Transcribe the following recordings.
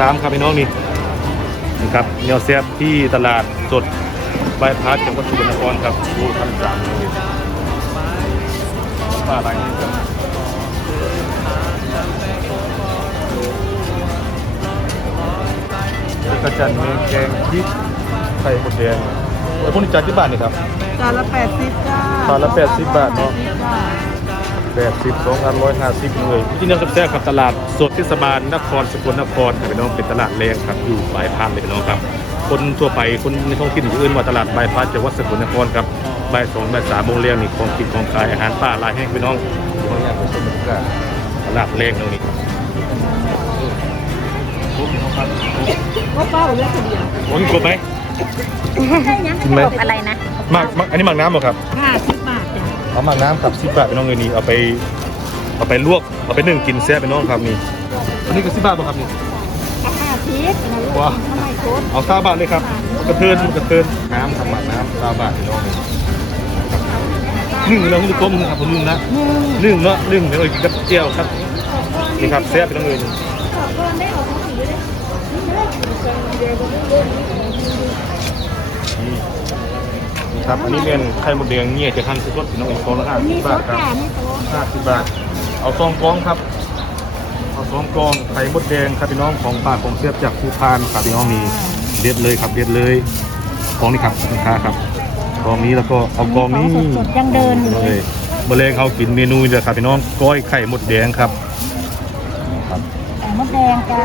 พันสามครับพี่น้องนี่นะครับเนียวเซียบที่ตลาดสดบายพาสจังหวัดสกลนครครับโลพันสามเลยป้าอะไรนี่ครับแล้วก็จันเมงแกงพริกไข่มดแดงไอ้พวกนี้จานที่บ้านนี่ครับจานละแปดสิบจ้าจานละ80บาทเนอะ แปดสิบสองพันร้อยห้าสิบเลยที่นี่แซ่บๆครับตลาดสดเทศบาลนครสกลนครครับพี่น้องเป็นตลาดแรงครับอยู่ปลายพานเลยพี่น้องครับ คนทั่วไปคนในท้องถิ่นอื่นว่าตลาดบายพานจังหวัดสกลนครครับบ่ายสองบ่ายสามโมงเรียงนี่ของกินของขายอาหารป่าลายแห้งพี่น้องอยู่ข้างล่างของชมบรรยากาศตลาดแรงตรงนี้โอ้พี่น้องครับก็เป้าเลือกเดียวโอ้ยกบไหมกินไหมอะไรนะหมากหมากอันนี้หมากน้ำเหรอครับห้าสิบบาทจ้ะ เอาหมากน้ำกับสิบบาทพี่น้องเลยนี่เอาไปเอาไปลวกเอาไปนึ่งกินแซ่บพี่น้องครับนี่อันนี้ก็สิบบาทป่ะครับนี่ห้าสิบนะลูกว้าวทำไมโคตรเอาซาบาทเลยครับกระเทินกระเทินน้ำครับหมากน้ำซาบาทพี่น้องเลยนึ่งเราคือต้มครับผมนึ่งนะหนึ่งนึ่งเนาะนึ่งเดี๋ยวเอากินกับเจียวครับนี่ครับแซ่บพี่น้องเลยนี่นี่นี่ ครับ อันนี้เป็นไข่มดแดงเงี้ยจะหั่นสดๆพี่น้องเองฟองละห้าสิมีบโซบาทครับดาไม่โตห้าสิบบาท เอาซองกองครับ เอาซองกองไข่มดแดงครับพี่น้องของป่าของเสียบจากภูพานครับพี่น้องนี่เด็ดเลยครับเด็ดเลยกองนี้ครับลูกค้าครับกองนี้แล้วก็เอากองนี้สดๆยังเดินอยู่เลเลยยมะเร็งเขากินเมนูเดียวครับพี่น้องก้อยไข่มดแดงครับครับไข่มดแดงจ้า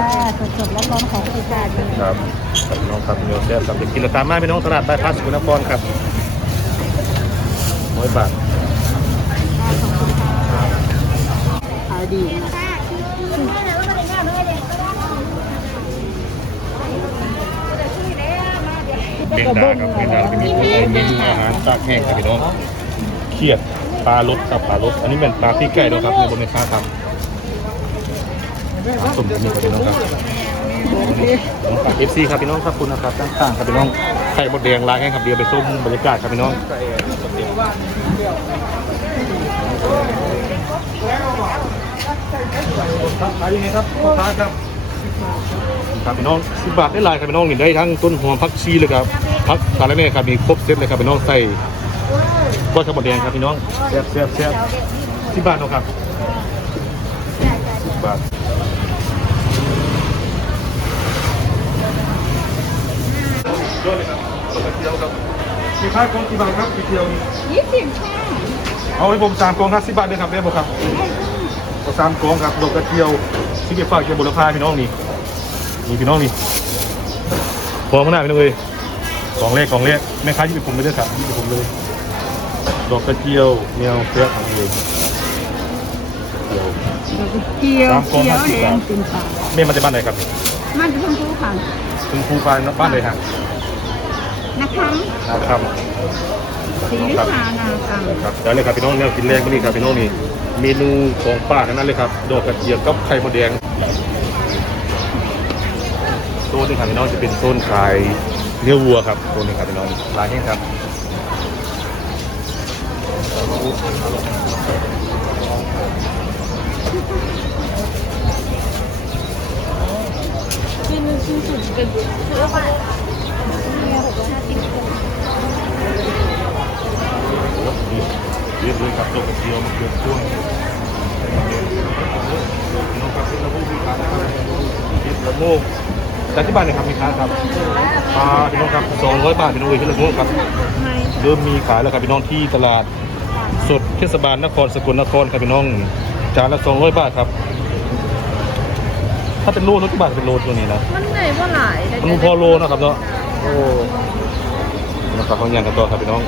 สดๆร้อนๆของคุณตาดีครับครับพี่น้องครับเนื้อแซ่บครับเป็นกินและตามมาพี่น้องตลาดใต้พัสกุณนครครับร้ อยบาทขายดีนะเมงดาครับเมงดาเป็นเมนูเมนูอาหารตากแห้งครับพี่น้องเขียดปลารสครับปลารสอันนี้เป็นปลาพี่ไก่ด้วยครับในบนในค้าครับปลาส้มนี่ครับพี่น้องครับน้องฝากเอฟซีครับพี่น้องครับคุณนะครับต่างๆครับพี่น้องไข่มดแดงลายแห้งครับเดียวไปส้มบรรยากาศครับพี่น้อง ขายยังไงครับพ่อค้าครับครับพี่น้องสิบบาทได้หลายครับพี่น้องนี่ได้ทั้งต้นหอมผักชีเลยครับผักสารแน่ครับมีครบเซตเลยครับพี่น้องใส่ก้อยข้าวหมดแดงครับพี่น้องแซ่บแซ่บแซ่บสิบบาทเนาะครับสิบบาทยอดเลยครับเจียวครับ มีค่ากองกี่บาทครับกระเจียวนี่ยี่สิบค่ะเอาให้ผมสามกองครับสิบบาทเลยครับได้บ่ครับเอาสามกองครับดอกกระเจียวที่เก็บฝากเก็บบุรพาพี่น้องนี่นี่พี่น้องนี่พอข้างหน้าไปเลยกล่องเลขกล่องเลขแม่ค้ายี่สิบผมไม่ได้ครับยี่สิบผมเลยดอกกระเจียวเมียวเฟี้ยของเองเจียวเกี๊ยวตามกองเกี๊ยวห้าสิแห้บบาทงเป็นปลาแม่มาจากบ้านไหนครับนี่มันจะเพิ่งรู้ค่ะคุณครูปานบ้านไหนฮะ นะคะนะครับสีพานาคังครับได้เลยครับพี่น้องแนวกินแรงก็นี่ครับพี่น้องนี่ เมนูของป้าทั้งนั้นเลยครับ ดอกกระเจียวกับไข่มดแดงโซนนี้ครับพี่น้องจะเป็นโซนขายเนื้อวัวครับโซนนี้ครับพี่น้องร้านนี้ครับที่นึงที่สุดเป็นเสื้อผ้า เรียบเลยครับดอกกระเจียวมะเขือพ่วงน้องครับเป็นระบบมีค้านะครับเรียบละโมกแต่ที่บ้านเนี่ยครับมีค้าครับปลาพี่น้องครับ200บาทพี่น้องเอ้ยที่ละโมกครับ เริ่มมีขายแล้วครับพี่น้องที่ตลาดสดเทศบาลนครสกลนครครับพี่น้องจานละ200บาทครับ ถ้าเป็นโลนุกบาทเป็นโลตัวนี้นะมันไหนว่าหลายมันพอโลนะครับเนาะ โอ้นะครับเขาย่างกันต่อครับพี่น้อง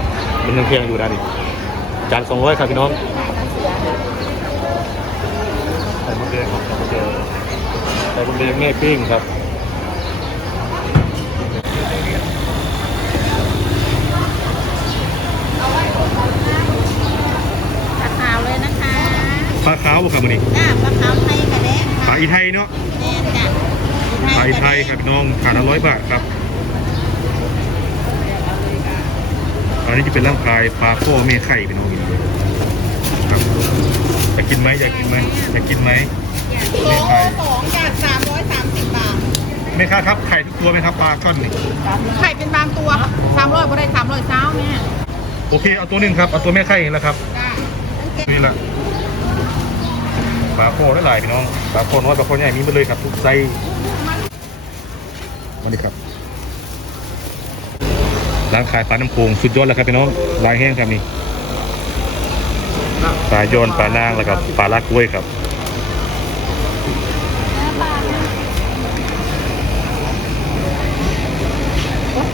มันยังเพียงอยู่นะนี่จาน200ครับพี่น้องใส่มะเขือครับใส่มะเขือใส่มะเขือแม่ปิ้งครับปลาขาวเลยนะคะปลาขาวบ่ครับมันนี่จ้าปลาขาวไทยกระแดงปลาค่ะอีไทยเนาะแม่นจ้ะปลาอีไทยครับพี่น้องถาดละร้อยบาทครับ นี้จะเป็นร่างกายปลาโค้เมไข่เป็นโอมินครับอยากกินไหมอยากกินไหมอยากกินไหมโลสองจากสามร้อยสามสิบบาทแม่ค้าครับไข่ทุกตัวไหมครับปลาช่อนนี่ไข่เป็นบางตัวสามร้อยบ่ได้สามร้อยเช้าแม่โอเคเอาตัวหนึงครับเอาตัวแม่ไข่แหละครับนี่ละปลาโคได้หลายพี่น้องปลาโคน้อยปลาโคใหญ่มีหมดเลยครับทุกไซส์มาดิครับ ร้านขายปลาน้ำโขงสุดยอดแล้วครับพี่น้องลายแห้งครับนี่ปลาโยนปลานางแล้วครับปลาลากกล้วยครับ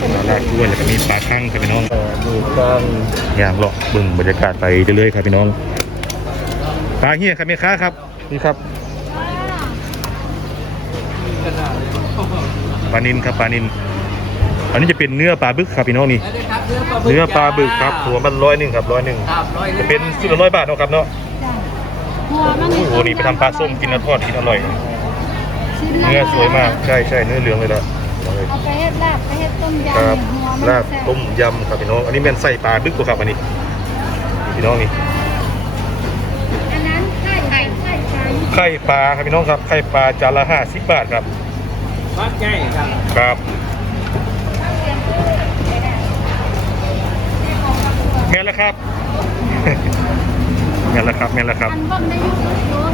ปลาลากกล้วยแล้วก็มีปลาข้างครับพี่น้องดูกลางอย่างเลาะเบึงบรรยากาศไปเรื่อยๆครับพี่น้องปลาเฮียครับแม่ค้าครับนี่ครับปลานินครับปลานิน อันนี้จะเป็นเนื้อปลาบึกครับพี่น้องนี่ เนื้อปลาบึกครับหัวมันร้อยหนึ่งครับร้อยหนึ่งครับร้อยจะเป็นสุดละร้อยบาทเนาะครับเนาะหัวมันโอ้โหนี่ไปทำปลาส้มกินแล้วทอดกินอร่อย เนื้อสวยมากใช่ใช่เนื้อเหลืองเลยละเอาเลยเอาไปเฮ็ดลาบไปเฮ็ดต้มยำครับหัวมันลาบแซ่บต้มยำครับพี่น้อง อันนี้แม่นใส่ปลาบึกกว่าครับอันนี้พี่น้องนี่อันนั้นไข่ไข่ไข่ไก่ไข่ปลาครับพี่น้องครับไข่ปลาจานละห้าสิบบาทครับวัดใหญ่ครับครับแม่นแล้วครับแม่นแล้วครับแม่นแล้วครับอันบ่ได้อยู่ตัว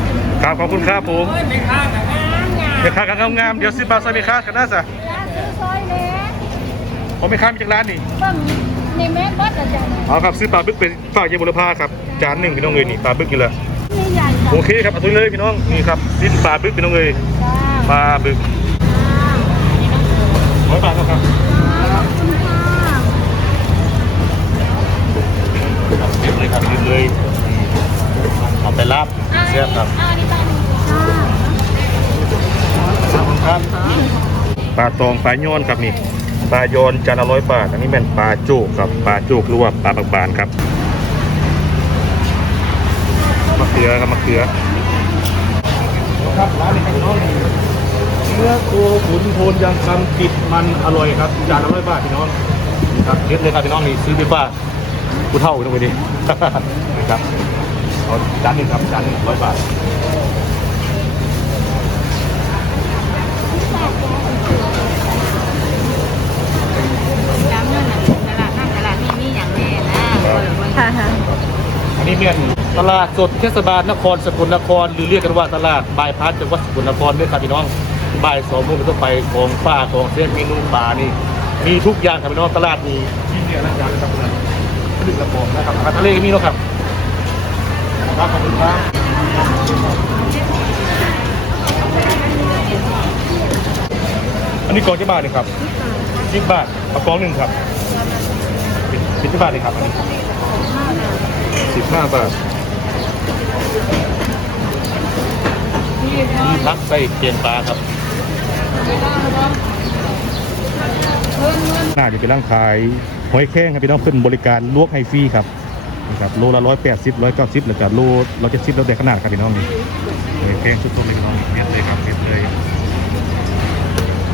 ครับขอบคุณครับผมเฮ้ยไม่ค้ากับงานงานแม่ค้ากันงามๆเดี๋ยวซื้อปลาใส่แม่ค้ากันน่าสะร้านซื้อซอยเล็กผมแม่ค้ามาจากร้านนี่เบิ่งนี่แม่นบ่อาจารย์เอาครับซื้อปลาบึกเป็นฝากเยายบุรพาครับจานหนึ่งพี่น้องเลยนี่ปลาบึกนี่แหละนี่ใหญ่จ้ะโอเคครับเอาตัวนี้เลยพี่น้องนี่ครับสิ้นปลาบึกพี่น้องเลยจ้าปลาบึกร้อยบาทครับ ขอบคุณค่ะ เก็บเลยครับลืมเลยเอาไปลาบเสียบครับ อ่านี่ปลาหนึ่งจ้า ขอบคุณครับป ลาตองปลาโยนครับนี่ปลาโยนจานละร้อยบาท อันนี้เป็นปลาโจกครับปลาโจกหรือว่าปลาบักบานครับมะเขือครับมะเขือครับร้านนี้ครับพี่น้องเนื้อตัวขุนโทนยังคำติดมันอร่อยครับจานละร้อยบาทพี่น้องครับเด็ดเลยครับพี่น้องนี่ซื้อไปฝากูเท่าตรงไปดินี่ครับเอาจานนึงครับจานหนึ่งร้อยบาท จำนั่นน่ะตลาดนั่นตลาดนี่นี่อย่างแน่นะ ค่ะค่ะอันนี้เนี่ยตลาดสดเทศบาลนครสกลนคร หรือเรียกกันว่าตลาดบายพาสจังหวัดสกลนครด้วยครับพี่น้องบ่ายสองโมงเป็นต้นไปของป้าของเส้นเมนูปลานี่ มีทุกอย่างครับพี่น้องตลาดมีที่เนี่ยนะจ๊ะครับพี่น้องดึกระป๋องนะครับอาหารทะเลก็มีแล้วครับครับขอบคุณครับอันนี้กองกี่บาทเนี่ยครับสิบบาทเอากองหนึ่งครับสิบบาทเลยครับอันนี้ สิบห้าบาทนี่พักใส่เกียนปลาครับน่าจะเป็นร่างขายหอยแข้งครับพี่น้องขึ้นบริการลวกให้ฟรีครับนี่ครับโลละร้อยแปดสิบร้อยเก้าสิบแล้วก็โลร้อยเจ็ดสิบแล้วแต่ขนาดครับพี่น้องนี่หอยแข้งชุดโตเลยพี่น้องเม็ดเลยครับเม็ดเลย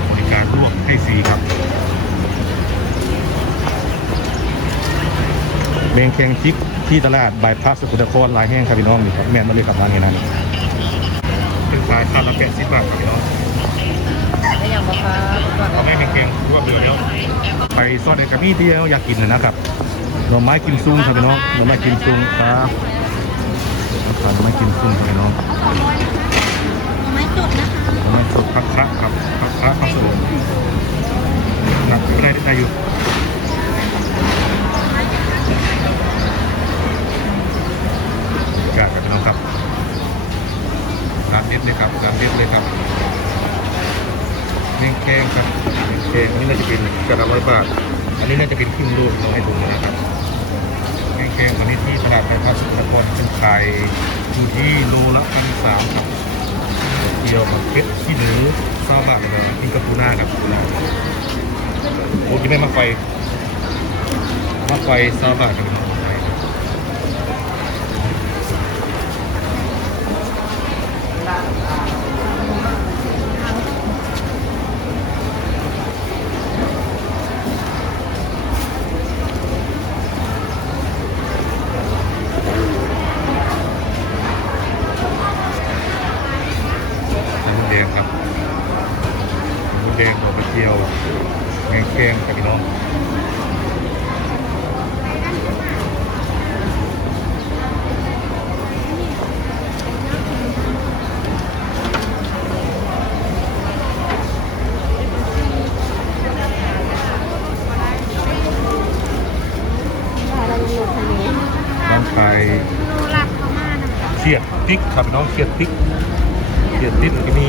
บริการลวกให้ฟรีครับเมงแคงชิก ที่ตลาดบายพาสสกุลนครลายแห้งครับพี่น้องนี่ครับแม่นมาเลยครับร้านนี้นะเป็นปลาชามละแปดสิบบาทครับพี่น้องไม่อย่างราคาเอาแม่เมงแคงรวบเรือแล้วไปซอสในกระมี่ที่เราอยากกินนะครับหน่อไม้กิมซุงครับพี่น้องหน่อไม้กิมซุงครับหน่อไม้กิมซุงครับพี่น้องไม้จุดนะคะหน่อไม้สดคักคักครับคักคักคักสดหนักไม่ได้ได้อยู่กาครับพี่น้องครับร้านเด็ดเลยครับร้านเด็ดเลยครับ เมี่ยงแข้งครับเมี่ยงแข้งอันนี้น่าจะเป็นกระดาษร้อยบาท อันนี้น่าจะเป็นครึ่งโลน้อยถุงนะครับเมี่ยงแข้งอันนี้ที่ตลาดไทยพัฒน์นครเป็นขายอยู่ที่โลละพันสามครับเกี่ยวกับเพชรที่เหนือเศร้าบาทเลยนะกินกับปูนาครับปูนา โอ้กินไม่มาไฟมาไฟซาบะครับน้ำแดงครับน้ำแดง แกงแกงครับพี่น้องน้ำไทย ดูรักเขามากนะ เขียดพริกครับพี่น้องเขียดพริกเขียดพริกที่มี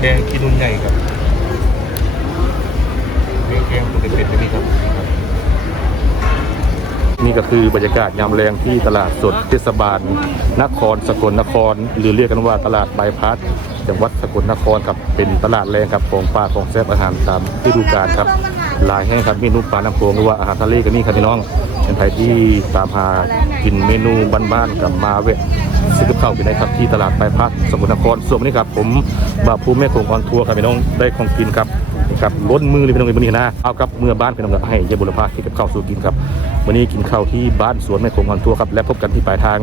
แดงกินุนใหญ่ครับแกงแกงตัวเป็นๆแบบนี้ครับ นี่ ก็คือบรรยากาศยามแรงที่ตลาดสดเทศบาล นครสกลนคร หรือเรียกกันว่าตลาดบายพาสจังหวัดสกลนครครับเป็นตลาดแรงครับของปลาของแซ่บอาหารตามฤดูกาลครับหลายแห่งครับเมนูปลาน้ำโขงหรือว่าอาหารทะเลก็มีครับพี่น้องเป็นใครที่ตามหากินเมนูบ้านๆกับมาเวะซื้อกับข้าวไปได้ครับที่ตลาดบายพาสสกลนครส่วนวันนี้ครับผมบาภูมิแม่โขงออนทัวร์ครับพี่น้องได้ของกินครับ ครับล้นมือเลยพี่น้องเลยวันนี้นะเอาครับเมื่อบ้านพี่น้องก็ให้ยายบุรพาที่กับข้าวสู่กินครับวันนี้กินข้าวที่บ้านสวนแม่คงออนทัวร์ครับและพบกันที่ปลายทาง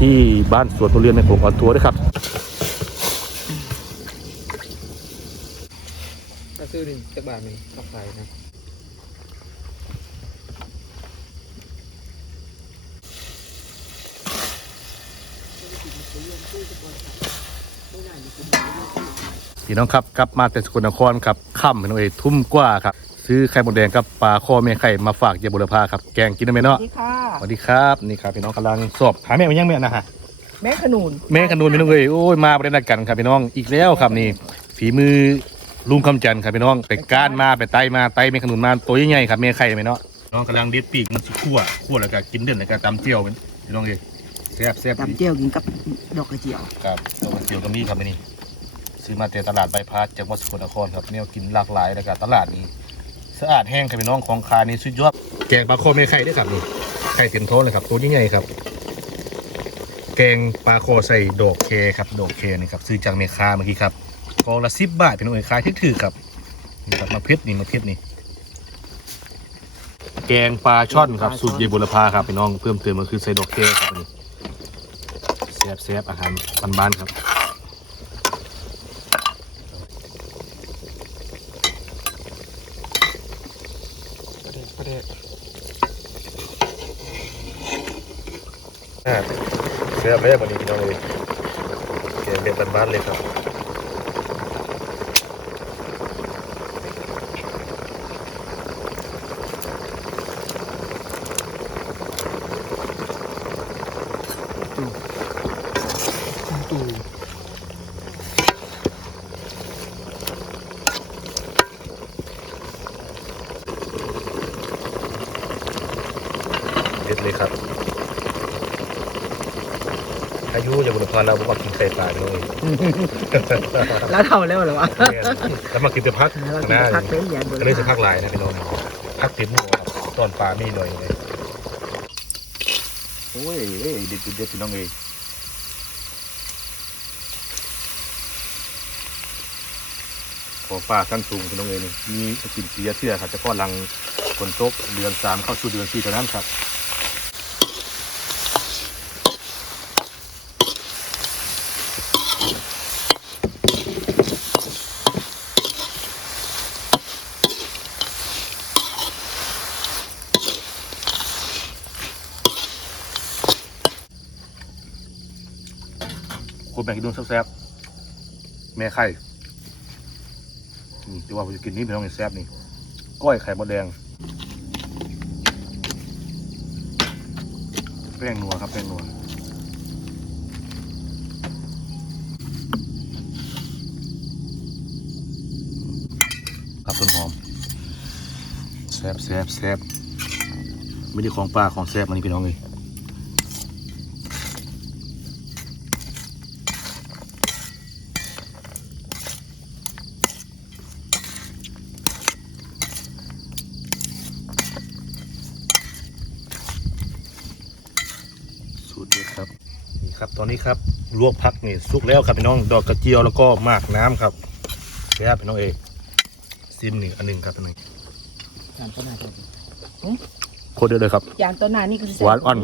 ที่บ้านสวนทุเรียนแม่คงออนทัวร์ด้วยครับก็ซื้อหนึ่งจักบาทหนึ่งก็ขายนะ พี่น้องครับกลับมาแต่สกลนครครับค่ำพี่น้องเอยทุ่มกว่าครับ ซื้อไข่มดแดงกับปลาข้อแม่ไข่มาฝากยายบุรพาครับแกงกินได้ไหมเนาะสวัสดีค่ะ สวัสดีครับนี่ครับพี่น้องกำลังสอบหาแม่มายังแม่นะฮะแม่ขนุนแม่ขนุนพี่น้องเอ้ยโอ้ยมาประเด็นกันครับพี่น้องอีกแล้วครับนี่ฝีมือลุงคำจันทร์ครับพี่น้องไปก้านมาไปไตมาไตแม่ขนุนมาตัวใหญ่ๆครับแม่ไข่ไหมเนาะน้องกำลังเด็ดปีกมันสิคั่วคั่วแล้วก็กินเด่นแล้วก็ตำเจียวพี่น้องเอ้ยแซ่บแซ่บตำเจียวกินกับดอกกระเจียวครับตัวเจียวก็มีครับอันนี่ ซื้อมาแต่ตลาดใบายพาสจังหวัดสกลนครครับเนี่ยกินหลากหลายแล้วก็ตลาดนี้สะอาดแห้งครับพี่น้องของคานี่สุดยอดแกงปลาโคแม่ไข่ด้วยครับนี่ไข่เต็มโทนเลยครับตัวใหญ่ๆครับ แกงปลาโคใส่ดอกเคครับดอกเคนี่ครับซื้อจากเมคาเมื่อกี้ครับกองละสิบบาทเป็นหน่วยคายที่ถือครับนี่ครับมาเพชรนี่มาเพชรนี่แกงปลาช่อนครับสูตรเยบุรพาครับพี่น้องเพิ่มเติมก็คือใส่ดอกเคครับอันนี้แซ่บแซ่บอาหารบ้านๆครับ แซ่บเลยวันนี้พี่น้องเลยแกงแบบบ้านๆเลยครับ ตู่ เด็ดเลยครับ อา ยุอย่าบุญพรเราบอกว่ากินไข่ปลาเลยแล้วเท่าแล้วเหรอวะแล้วมากินแต่พักแล้วกินนะพักเป็นอย่างบนก็เลยจะพักหลายนะพี่น้องพักติดหมูครับตอนปลามีหน่อยเลยโอ้ยเอ้ยเด็ดเด็ดพี่น้องเอ้ยขอปลาขั้นสูงพี่น้องเอ้ยนี่มีกินเสียเสื้อครับเฉพาะหลังฝนตกเดือนสามเข้าสู่เดือนสี่เท่านั้นครับ แบ่งกินดูแซ่บๆแม่ไข่นี่ที่ว่าผมจะกินนี่เป็นน้องแซ่บนี่ก้อยไข่มดแดงแป้งนัวครับแป้งนัวครับต้นหอมแซ่บแซ่บแซ่บไม่ได้ของปลาของแซ่บมันนี่พี่น้องเลย สูตรเด็ดครับนี่ครับตอนนี้ครับลวกผักนี่สุกแล้วครับพี่น้องดอกกระเจียวแล้วก็หมากน้ำครับแซ่บพี่น้องเอกซิมนี่อันหนึ่งครับอันหนึ่งยานต้นนาโคตรเด็ดเลยครับยานต้นนานี่คือหวานอ่อน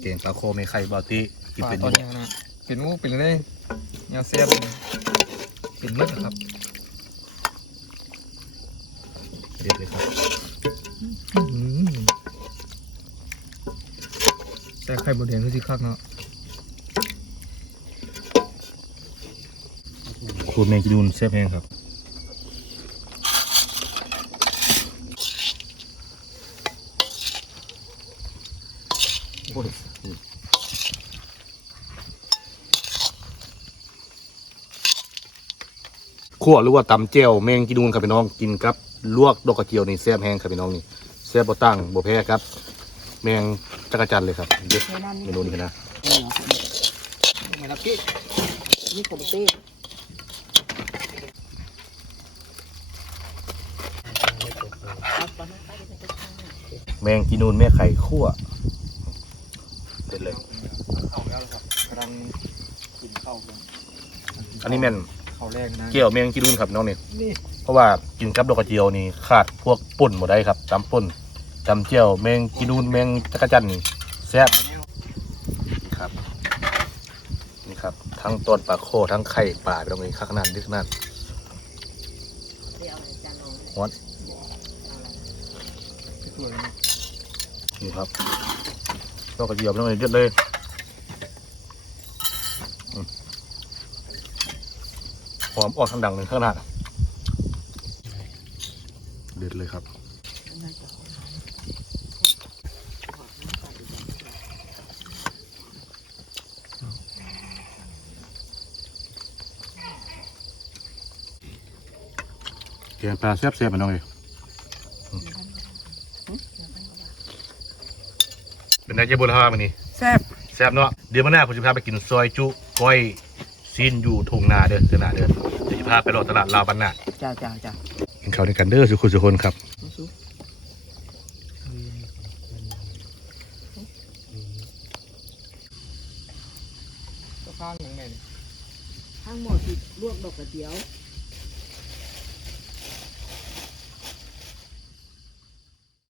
เก่งปลาโคไม่ไข่บอตี้กินป่าเป็นตอนอยู่ยังนะเป็นงูเป็นเลยเงาเสียบเป็นมืดนะครับเด็ดเลยครับ แต่ไข่บดแดงคือสิคักเนาะสูตรแมงกินูนแซ่บแห้งครับขั่วหรือว่าตำเจียวแมงกินูนครับพี่น้องกินครับ ลวกดอกกระเจียวนี่แซ่บแห้งครับพี่น้องนี่แซ่บบ่ตั้งบ่แพ้ครับ แมง จักรจันทร์เลยครับเด็ดเมนูนี้นะไม่รับกี้นี่ผมเต้แมงกินูนแม่ไข่คั่วเด็ดเลยอันนี้แม่นเกี่ยวแมงกินูนครับน้องนี่นี่เพราะว่ากินกับดอกกระเจียวนี่ขาดพวกป่นหมดได้ครับตำป่น ตำเจียวแมงกินูนแมงจักรจันทร์นี่แซ่บครับ นี่ครับ ทั้งต้นปลาโคทั้งไข่ปลาตรงนี้ข้างขนาดนี้ขนาดฮอตสวยนะนี่ครับดอกกระเจียวน้องนี่เด็ดเลยอืมหอมออกทางดังเลยข้างหน้าเด็ดเลยครับ กงปลาแซ่บๆมันน้องเลยเป็นไงเจ๊บุญฮามันนี่แซ่บแซ่บเนาะเดี๋ยวมื่อหน้าผมจะพาไปกินซอยจุก้อยซีนอยู่ทงนาเด้อเดือนหน้าเด้อเดี๋ยวจะพาไปรอตลาดลาวบันนาจ้าจ้าจ้ากินข้าวด้วยกันเด้อสุขุมสุคนครับ